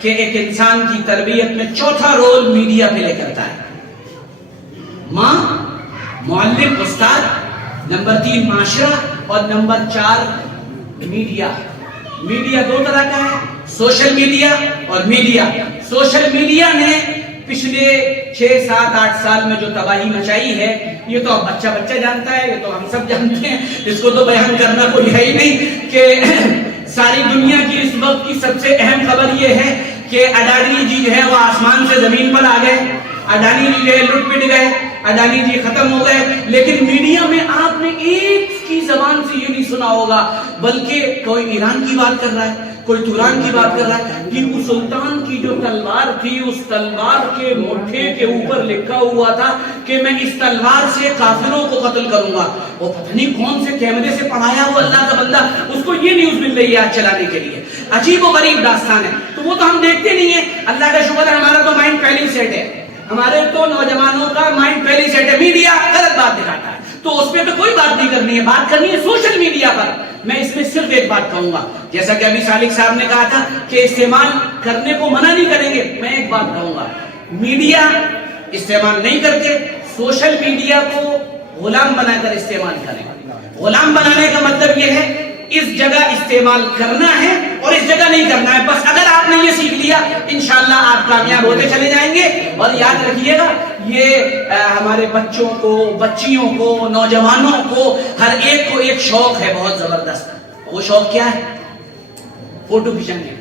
کہ ایک انسان کی تربیت میں چوتھا رول میڈیا پلے کرتا ہے. ماں، معلم، استاد، نمبر 3 معاشرہ، اور نمبر 4 میڈیا. میڈیا دو طرح کا ہے، سوشل میڈیا اور میڈیا. سوشل میڈیا نے پچھلے 6 7 8 سال میں جو تباہی مچائی ہے، یہ تو اب بچہ بچہ جانتا ہے، یہ تو ہم سب جانتے ہیں، اس کو تو بیان کرنا کوئی ہے ہی نہیں کہ ساری دنیا کی اس وقت کی سب سے اہم خبر یہ ہے کہ اڈانی جی جو ہے وہ آسمان سے زمین پر آ گئے، اڈانی جی جو ہے لٹ پٹ گئے، اڈانی جی ختم ہو گئے. لیکن میڈیا میں آپ نے ایک کی زبان سے یہ نہیں سنا ہوگا، بلکہ کوئی ایران کی بات کر رہا ہے، کوئی توران کی بات کر رہا ہے. ٹیپو سلطان کی جو تلوار تھی، اس تلوار کے مٹھے کے اوپر لکھا ہوا تھا کہ میں اس تلوار سے کافروں کو قتل کروں گا. وہ پتہ نہیں کون سے کیمرے سے پڑھایا وہ اللہ کا بندہ، اس کو یہ نیوز مل رہی ہے آج چلانے کے لیے. عجیب و غریب داستان ہے. تو وہ تو ہم دیکھتے نہیں ہیں. اللہ کا شکر ہے ہمارا تو مائنڈ پہلے سیٹ ہے، ہمارے تو نوجوانوں کا مائنڈ پہلے سیٹ ہے. میڈیا غلط بات دکھاتا ہے تو اس پہ تو کوئی بات نہیں کرنی ہے، بات کرنی ہے سوشل میڈیا پر. میں اس میں صرف ایک بات کہوں گا، جیسا کہ ابھی سالک صاحب نے کہا تھا کہ استعمال کرنے کو منع نہیں کریں گے، میں ایک بات کہوں گا، میڈیا استعمال نہیں کرتے، سوشل میڈیا کو غلام بنا کر استعمال کریں. غلام بنانے کا مطلب یہ ہے اس جگہ استعمال کرنا ہے اور اس جگہ نہیں کرنا ہے. بس اگر آپ نے یہ سیکھ لیا انشاءاللہ آپ کامیاب ہوتے چلے جائیں گے. اور یاد رکھیے گا یہ ہمارے بچوں کو، بچیوں کو، نوجوانوں کو، ہر ایک کو ایک شوق ہے بہت زبردست. وہ شوق کیا ہے؟ فوٹو کھینچانے.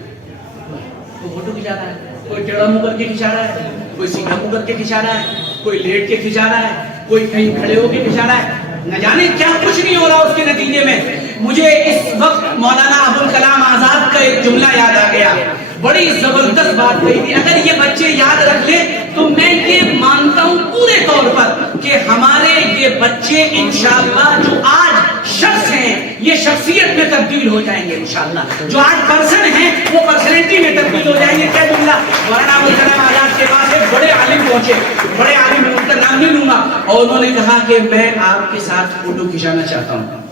کوئی فوٹو کھینچا رہا ہے، کوئی ٹیڑھا منہ کر کے کھینچا رہا ہے، کوئی سیدھا منہ کر کے کھینچا رہا ہے، کوئی لیٹ کے کھینچا رہا ہے، کوئی کہیں کھڑے ہو کے کھینچا رہا ہے. نہ جانے کیا کچھ نہیں ہو رہا اس کے نتیجے میں. مجھے اس وقت مولانا ابوالکلام آزاد کا ایک جملہ یاد آ گیا، بڑی زبردست بات کہی تھی. اگر یہ بچے یاد رکھ لیں تو میں یہ مانتا ہوں پورے طور پر کہ ہمارے یہ بچے انشاءاللہ جو آج شخص ہیں یہ شخصیت میں تبدیل ہو جائیں گے انشاءاللہ. جو آج پرسن ہیں وہ پرسنالٹی میں تبدیل ہو جائیں گے. کیا جملہ مولانا ابوالکلام آزاد کے پاس ایک بڑے عالم پہنچے، بڑے عالم، میں ان کا نام نہیں لوں گا، اور انہوں نے کہا کہ میں آپ کے ساتھ فوٹو کھینچانا چاہتا ہوں.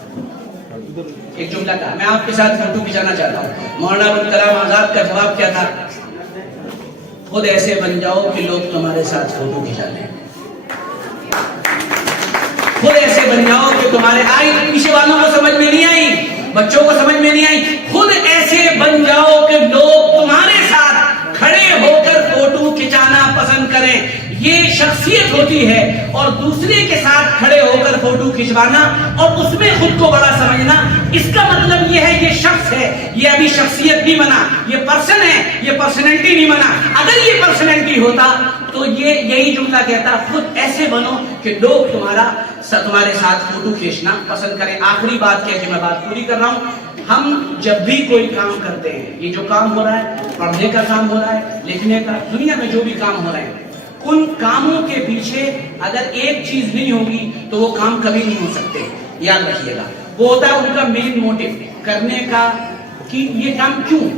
ایک جملہ کہا، میں آپ کے ساتھ فوٹو کھینچانا چاہتا ہوں. مولانا ابوالکلام آزاد کا جواب کیا تھا؟ خود ایسے بن جاؤ کہ لوگ تمہارے ساتھ فوٹو کھینچا لیں. خود ایسے بن جاؤ کہ تمہارے آئی پیچھے والوں کو سمجھ میں نہیں آئی، بچوں کو سمجھ میں نہیں آئی. خود ایسے بن جاؤ کہ لوگ تمہارے ساتھ کھڑے ہو کر فوٹو کھینچانا پسند کریں. یہ شخصیت ہوتی ہے. اور دوسرے کے ساتھ کھڑے ہو کر فوٹو کھنچوانا اور اس میں خود کو بڑا سمجھنا، اس کا مطلب یہ ہے یہ شخص ہے، یہ ابھی شخصیت نہیں بنا، یہ پرسن ہے، یہ پرسنالٹی نہیں بنا. اگر یہ پرسنالٹی ہوتا تو یہ یہی جملہ کہتا، خود ایسے بنو کہ لوگ تمہارے ساتھ فوٹو کھینچنا پسند کریں. آخری بات کہہ کے میں بات پوری کر رہا ہوں. ہم جب بھی کوئی کام کرتے ہیں، یہ جو کام ہو رہا ہے، پڑھنے کا کام ہو رہا ہے، لکھنے کا، دنیا میں جو بھی کام ہو رہے ہیں، ان کاموں کے پیچھے اگر ایک چیز نہیں ہوگی تو وہ کام کبھی نہیں ہو سکتے. یاد رکھیے گا، وہ ہوتا ہے ان کا مین موٹیو کرنے کا کہ یہ کام کیوں.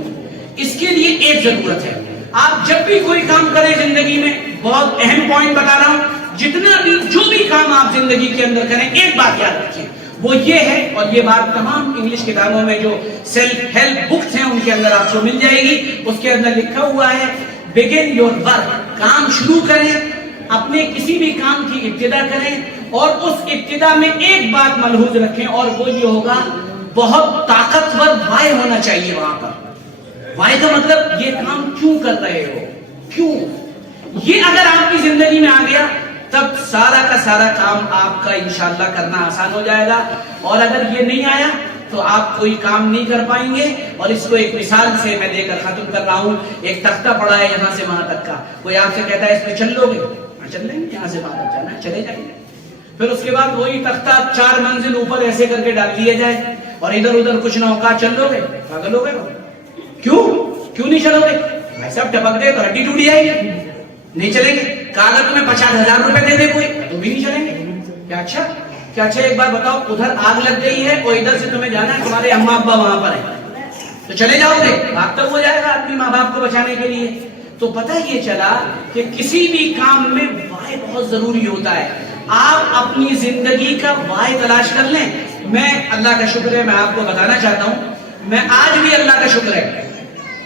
اس کے لیے ایک ضرورت ہے. آپ جب بھی کوئی کام کریں زندگی میں، بہت اہم پوائنٹ بتا رہا ہوں، جتنا بھی جو بھی کام آپ زندگی کے اندر کریں، ایک بات یاد رکھیں، وہ یہ ہے، اور یہ بات تمام انگلش کتابوں میں جو سیلف ہیلپ بکس ہیں ان کے اندر آپ کو مل جائے گی. اس کے اندر لکھا ہوا ہے begin your work. کام شروع کریں، اپنے کسی بھی کام کی ابتدا کریں، اور اس ابتدا میں ایک بات ملحوظ رکھیں، اور وہ یہ ہوگا بہت طاقتور وائے ہونا چاہیے وہاں پر. وائے کا مطلب یہ کام کیوں کر رہے ہو، کیوں. یہ اگر آپ کی زندگی میں آ گیا تب سارا کا سارا کام آپ کا انشاءاللہ کرنا آسان ہو جائے گا. اور اگر یہ نہیں آیا تو آپ کوئی کام نہیں کر پائیں گے. اور اس کو ایک مثال سے میں دے کر ختم کر رہا ہوں. ایک تختہ پڑا ہے یہاں سے وہاں تک کا، کوئی آپ سے کہتا ہے اس پہ چل لو گے؟ چل لیں گے، یہاں سے وہاں تک جانا ہے، چلے جائیں گے. پھر اس کے بعد وہی تختہ 4 منزل اوپر ایسے کر کے ڈال دیا جائے اور ادھر ادھر کچھ نہ ہو، کہا چل لو گے؟ پاگل ہو گئے؟ کیوں نہیں چلو گے؟ بھائی صاحب ٹپک دے تو ہڈی ٹوٹ جائے گی، نہیں چلیں گے. کہا اگر تمہیں 50,000 روپے دے دے کوئی تو بھی نہیں چلیں گے. کیا اچھا ایک بار بتاؤ، ادھر آگ لگ گئی ہے اور ادھر سے تمہیں جانا ہے، تمہارے اماں ابا وہاں پر ہیں، تو چلے جاؤ گے؟ بھاگ تک ہو جائے گا آدمی ماں باپ کو بچانے کے لیے. تو پتہ یہ چلا کہ کسی بھی کام میں وائے بہت ضروری ہوتا ہے. آپ اپنی زندگی کا وائے تلاش کر لیں. میں اللہ کا شکر ہے، میں آپ کو بتانا چاہتا ہوں، میں آج بھی اللہ کا شکر ہے